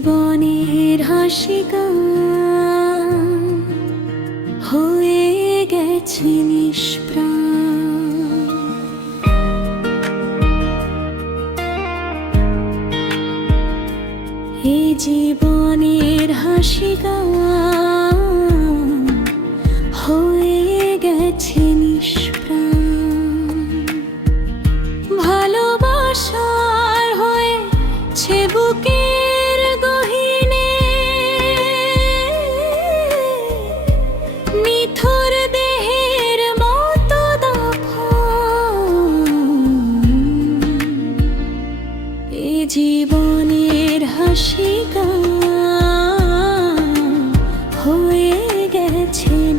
জীবনের হাসি গান হয়ে গেছে নিষ্প্রাণ। এই জীবনের হাসি জীবনের হাসি গান হয়ে গেছে।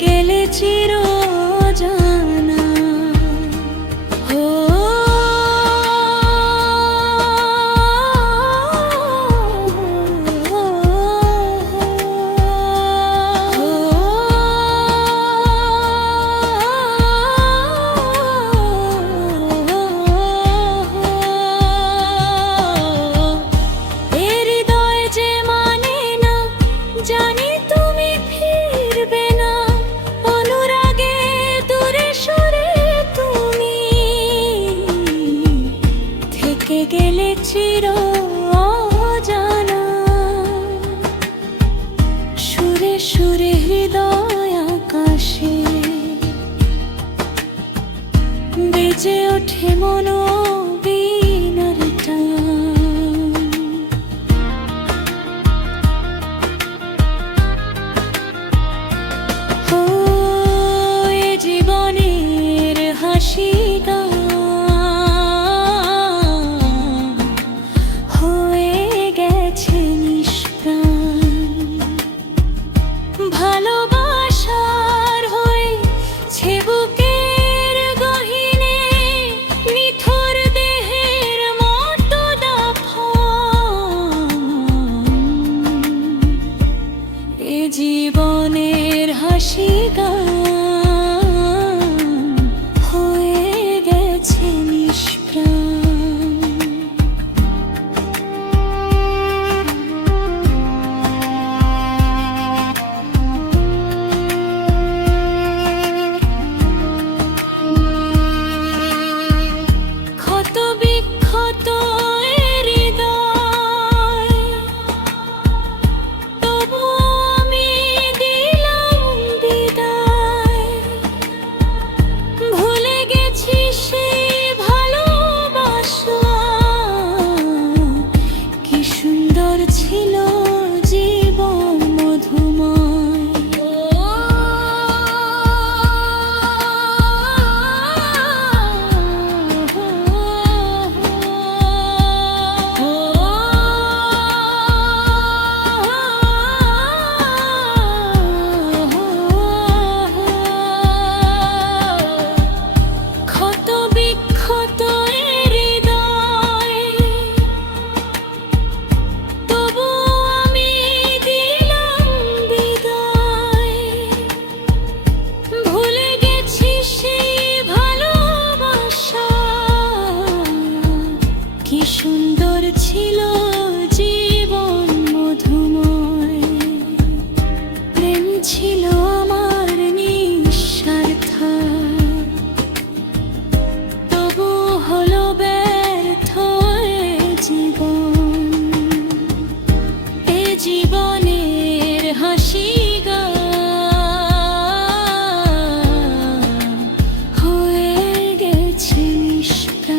গেলে চির চির অজানা। সুরে সুরে হৃদয় আকাশে বেজে ওঠে মনো জীবনের হাসি গান। Chica.